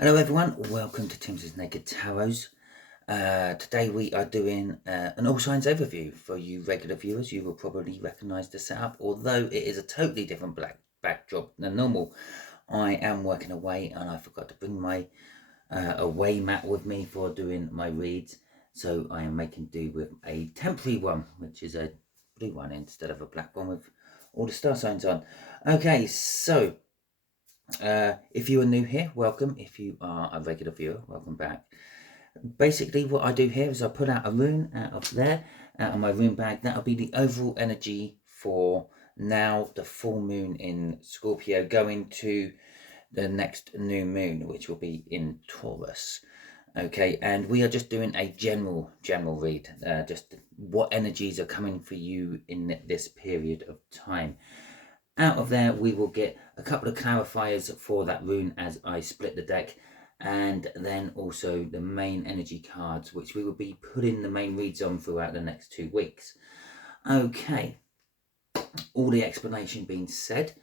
Hello everyone, welcome to Timsy Naked Tarot. Today we are doing an all signs overview. For you regular viewers, you will probably recognise the setup, although it is a totally different black backdrop than normal. I am working away and I forgot to bring my away mat with me for doing my reads, so I am making do with a temporary one, which is a blue one instead of a black one with all the star signs on. Okay, so if you are new here, welcome. If you are a regular viewer, welcome back. Basically, what I do here is I put out a rune out of there, out of my rune bag. That'll be the overall energy for now, the full moon in Scorpio, going to the next new moon, which will be in Taurus. Okay, and we are just doing a general read, just what energies are coming for you in this period of time. Out of there, we will get a couple of clarifiers for that rune as I split the deck, and then also the main energy cards, which we will be putting the main reads on throughout the next 2 weeks. Okay, all the explanation being said,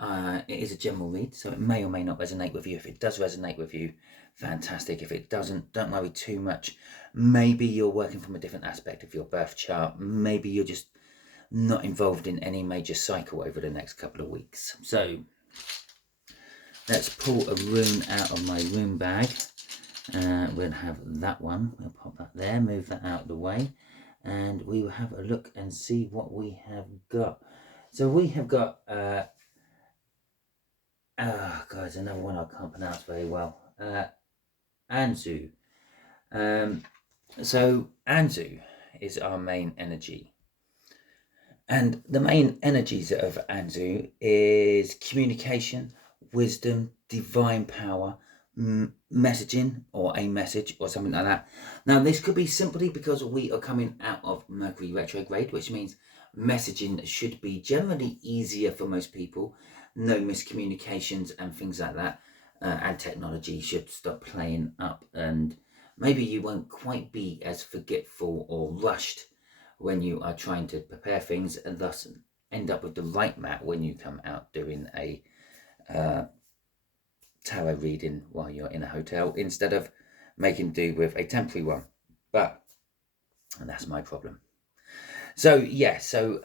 it is a general read, so it may or may not resonate with you. If it does resonate with you, fantastic. If it doesn't, don't worry too much. Maybe you're working from a different aspect of your birth chart. Maybe you're just not involved in any major cycle over the next couple of weeks. So let's pull a rune out of my rune bag. We'll have that one. We'll pop that there, move that out of the way, and we will have a look and see what we have got. So we have got guys, another one I can't pronounce very well. Anzu. So Anzu is our main energy. And the main energies of Anzu is communication, wisdom, divine power, messaging, or a message, or something like that. Now, this could be simply because we are coming out of Mercury retrograde, which means messaging should be generally easier for most people. No miscommunications and things like that. And technology should stop playing up, and maybe you won't quite be as forgetful or rushed when you are trying to prepare things, and thus end up with the right mat when you come out doing a tarot reading while you're in a hotel, instead of making do with a temporary one. And that's my problem. So yeah, so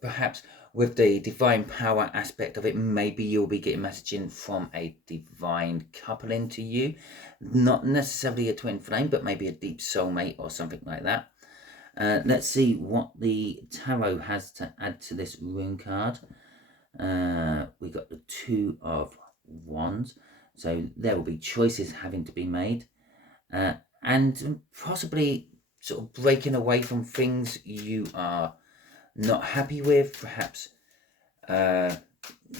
perhaps with the divine power aspect of it, maybe you'll be getting messaging from a divine coupling to you, not necessarily a twin flame, but maybe a deep soulmate or something like that. Let's see what the tarot has to add to this rune card. We got the Two of Wands, so there will be choices having to be made, and possibly sort of breaking away from things you are not happy with, perhaps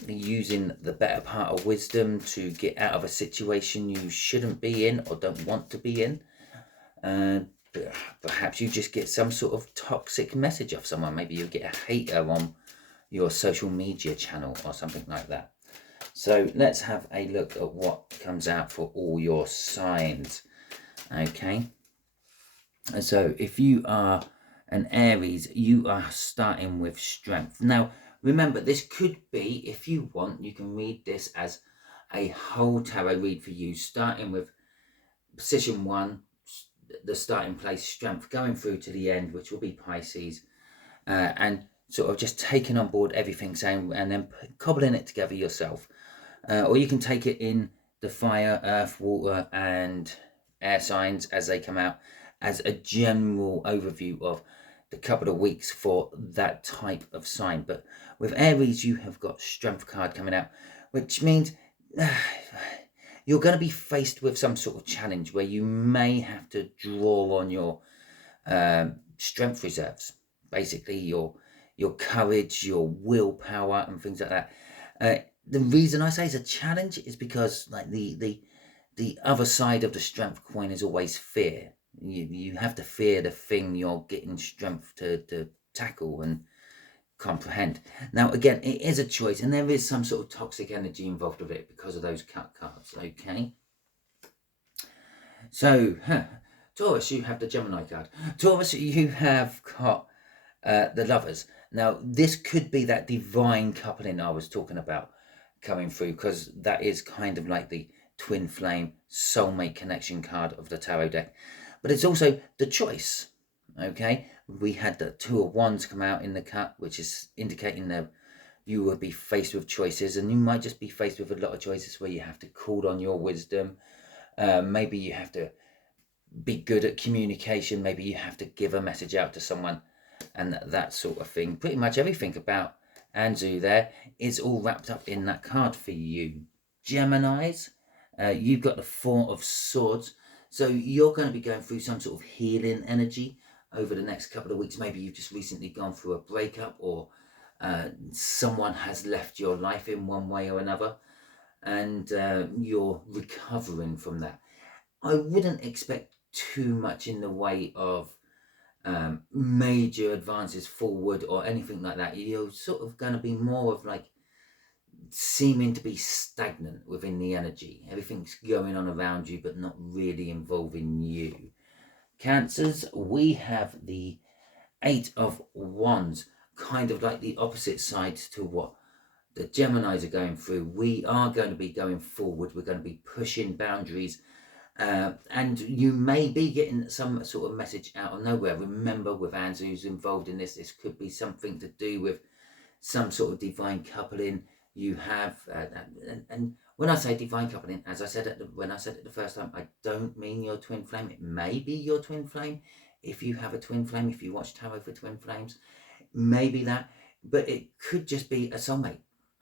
using the better part of wisdom to get out of a situation you shouldn't be in or don't want to be in. Perhaps you just get some sort of toxic message off someone. Maybe you get a hater on your social media channel or something like that. So let's have a look at what comes out for all your signs. Okay. So if you are an Aries, you are starting with strength. Now, remember, this could be, if you want, you can read this as a whole tarot read for you, starting with position 1, the starting place, strength, going through to the end, which will be Pisces, and sort of just taking on board everything, saying, and then cobbling it together yourself. Or you can take it in the fire, earth, water, and air signs as they come out, as a general overview of the couple of weeks for that type of sign. But with Aries, you have got strength card coming out, which means you're going to be faced with some sort of challenge where you may have to draw on your strength reserves, basically your courage, your willpower, and things like that. The reason I say it's a challenge is because, like, the other side of the strength coin is always fear. You have to fear the thing you're getting strength to tackle and comprehend. Now, again, it is a choice, and there is some sort of toxic energy involved with it because of those cut cards. Okay. So, Taurus, you have the Gemini card. Taurus, you have got the Lovers. Now, this could be that divine coupling I was talking about coming through, because that is kind of like the twin flame, soulmate connection card of the tarot deck. But it's also the choice, okay? We had the Two of Wands come out in the cut, which is indicating that you will be faced with choices, and you might just be faced with a lot of choices where you have to call on your wisdom. Maybe you have to be good at communication. Maybe you have to give a message out to someone, and that sort of thing. Pretty much everything about Anzu there is all wrapped up in that card for you. Geminis, you've got the Four of Swords. So you're going to be going through some sort of healing energy over the next couple of weeks. Maybe you've just recently gone through a breakup, or someone has left your life in one way or another, and you're recovering from that. I wouldn't expect too much in the way of major advances forward or anything like that. You're sort of going to be more of like seeming to be stagnant within the energy. Everything's going on around you but not really involving you. Cancers, we have the Eight of Wands, kind of like the opposite side to what the Geminis are going through. We are going to be going forward. We're going to be pushing boundaries. And you may be getting some sort of message out of nowhere. Remember, with Anzu's involved in this could be something to do with some sort of divine coupling you have. And when I say divine coupling, as I said when I said it the first time, I don't mean your twin flame. It may be your twin flame. If you have a twin flame, if you watch tarot for twin flames, maybe that. But it could just be a soulmate,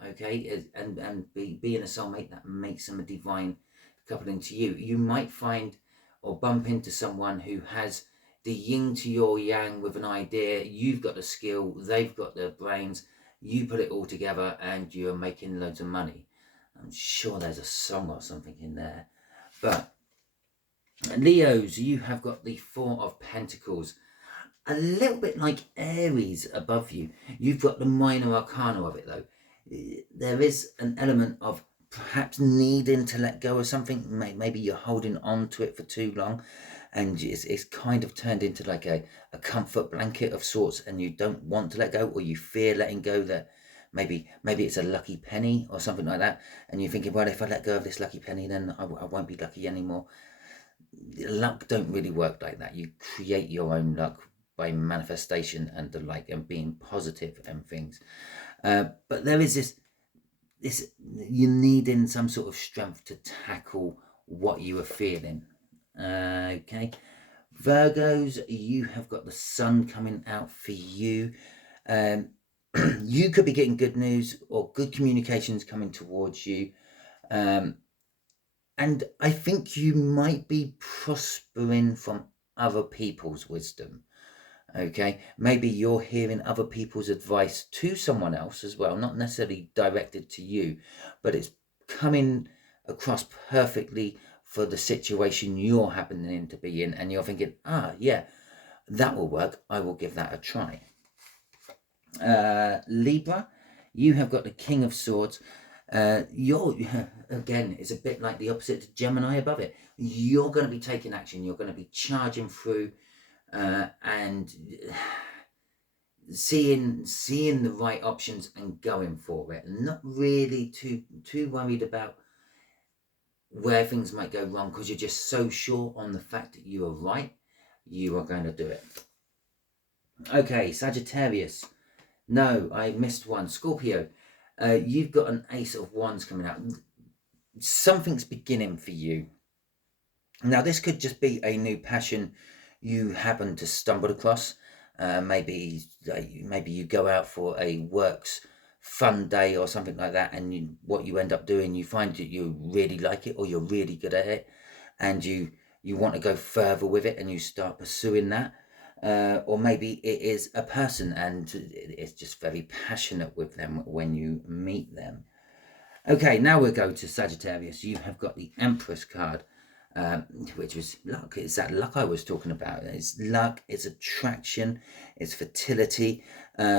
okay? And being a soulmate, that makes them a divine coupling to you. You might find or bump into someone who has the yin to your yang with an idea. You've got the skill, they've got the brains. You put it all together and you're making loads of money. I'm sure there's a song or something in there. But Leos, you have got the Four of Pentacles. A little bit like Aries above you. You've got the minor arcana of it though. There is an element of perhaps needing to let go of something. Maybe you're holding on to it for too long, and it's kind of turned into like a comfort blanket of sorts, and you don't want to let go, or you fear letting go. That maybe it's a lucky penny or something like that, and you're thinking, well, if I let go of this lucky penny, then I won't be lucky anymore. Luck don't really work like that. You create your own luck by manifestation and the like, and being positive and things. But there is this you needing some sort of strength to tackle what you are feeling. Okay, Virgos, you have got the sun coming out for you. You could be getting good news or good communications coming towards you. And I think you might be prospering from other people's wisdom. Okay, maybe you're hearing other people's advice to someone else as well, not necessarily directed to you, but it's coming across perfectly for the situation you're happening to be in, and you're thinking, yeah, that will work, I will give that a try. Libra, you have got the King of Swords. You're, again, it's a bit like the opposite to Gemini above it. You're going to be taking action, you're going to be charging through, and seeing the right options and going for it, and not really too worried about where things might go wrong, because you're just so sure on the fact that you are right. You are going to do it. Okay, Sagittarius. No, I missed one. Scorpio. You've got an Ace of Wands coming out. Something's beginning for you. Now, this could just be a new passion you happen to stumble across. Maybe you go out for a works fun day or something like that, and what you end up doing, you find that you really like it, or you're really good at it, and you want to go further with it, and you start pursuing that. Or maybe it is a person, and it's just very passionate with them when you meet them. Okay, now we'll go to Sagittarius. You have got the Empress card, which was luck. It's that luck I was talking about. It's luck, it's attraction, it's fertility.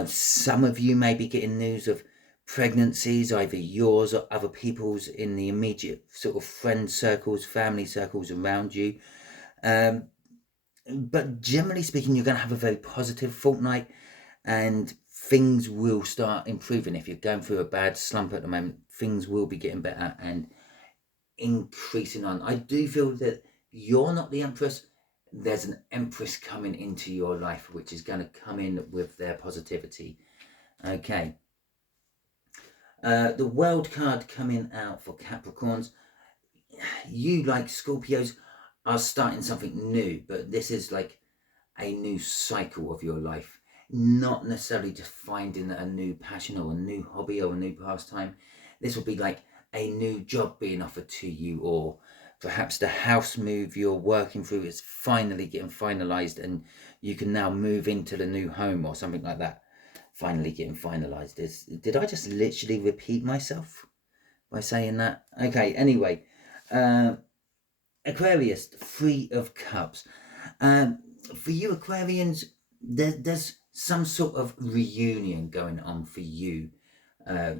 Some of you may be getting news of pregnancies, either yours or other people's, in the immediate sort of friend circles, family circles around you. But generally speaking, you're going to have a very positive fortnight, and things will start improving. If you're going through a bad slump at the moment, things will be getting better, and increasing on. I do feel that you're not the Empress. There's an Empress coming into your life, which is going to come in with their positivity. Okay. The World card coming out for Capricorns. You, like Scorpios, are starting something new, but this is like a new cycle of your life, not necessarily just finding a new passion or a new hobby or a new pastime. This will be like a new job being offered to you, or perhaps the house move you're working through is finally getting finalized and you can now move into the new home or something like that. Finally getting finalized. Did I just literally repeat myself by saying that? Okay, anyway. Aquarius, 3 of Cups. For you Aquarians, there's some sort of reunion going on for you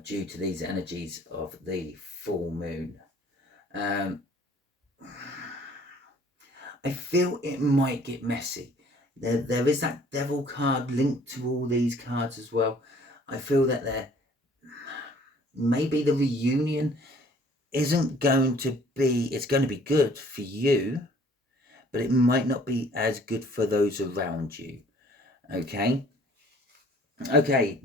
due to these energies of the full moon. I feel it might get messy. There is that devil card linked to all these cards as well. I feel that maybe the reunion isn't going to be, it's going to be good for you, but it might not be as good for those around you. Okay,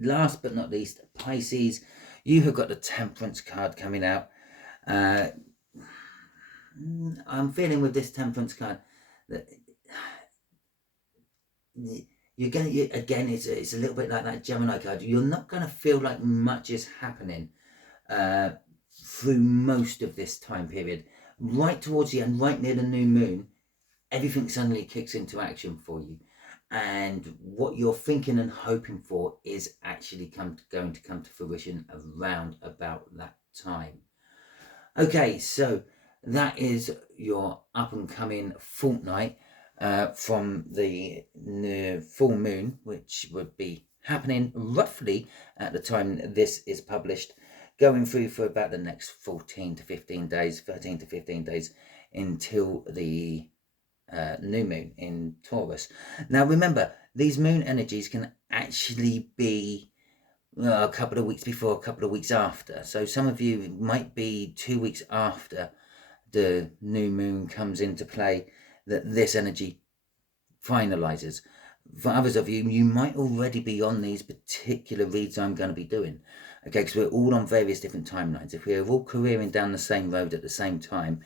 last but not least, Pisces, you have got the Temperance card coming out. I'm feeling with this Temperance card that you're going to, again, it's a little bit like that Gemini card. You're not going to feel like much is happening through most of this time period. Right towards the end, right near the new moon, everything suddenly kicks into action for you. And what you're thinking and hoping for is actually going to come to fruition around about that time. Okay, so that is your up and coming fortnight from the full moon, which would be happening roughly at the time this is published, going through for about the next 14 to 15 days, 13 to 15 days until the new moon in Taurus. Now remember, these moon energies can actually be a couple of weeks before, a couple of weeks after. So some of you might be 2 weeks after the new moon comes into play that this energy finalizes. For others of you, you might already be on these particular reads I'm going to be doing. Okay, because we're all on various different timelines. If we were all careering down the same road at the same time,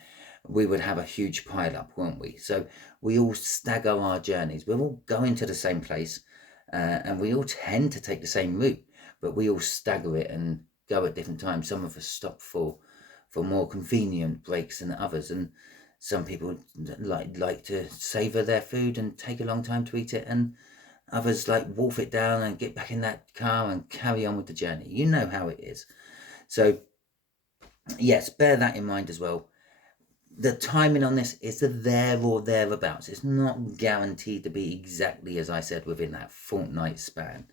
we would have a huge pile up, won't we? So we all stagger our journeys. We're all going to the same place and we all tend to take the same route, but we all stagger it and go at different times. Some of us stop for more convenient breaks than others, and some people like to savor their food and take a long time to eat it, and others like wolf it down and get back in that car and carry on with the journey. You know how it is. So yes, bear that in mind as well. The timing on this is there or thereabouts. It's not guaranteed to be exactly as I said within that fortnight span.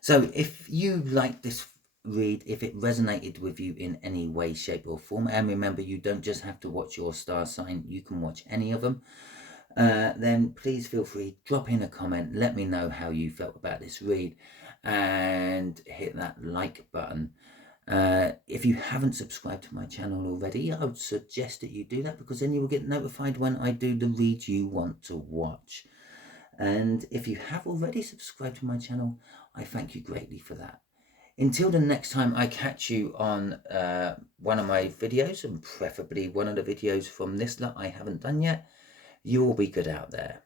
So if you like this read, if it resonated with you in any way, shape or form, and remember, you don't just have to watch your star sign, you can watch any of them, then please feel free, drop in a comment, let me know how you felt about this read, and hit that like button. If you haven't subscribed to my channel already, I would suggest that you do that, because then you will get notified when I do the read you want to watch. And if you have already subscribed to my channel, I thank you greatly for that. Until the next time I catch you on one of my videos, and preferably one of the videos from this lot I haven't done yet, you will be good out there.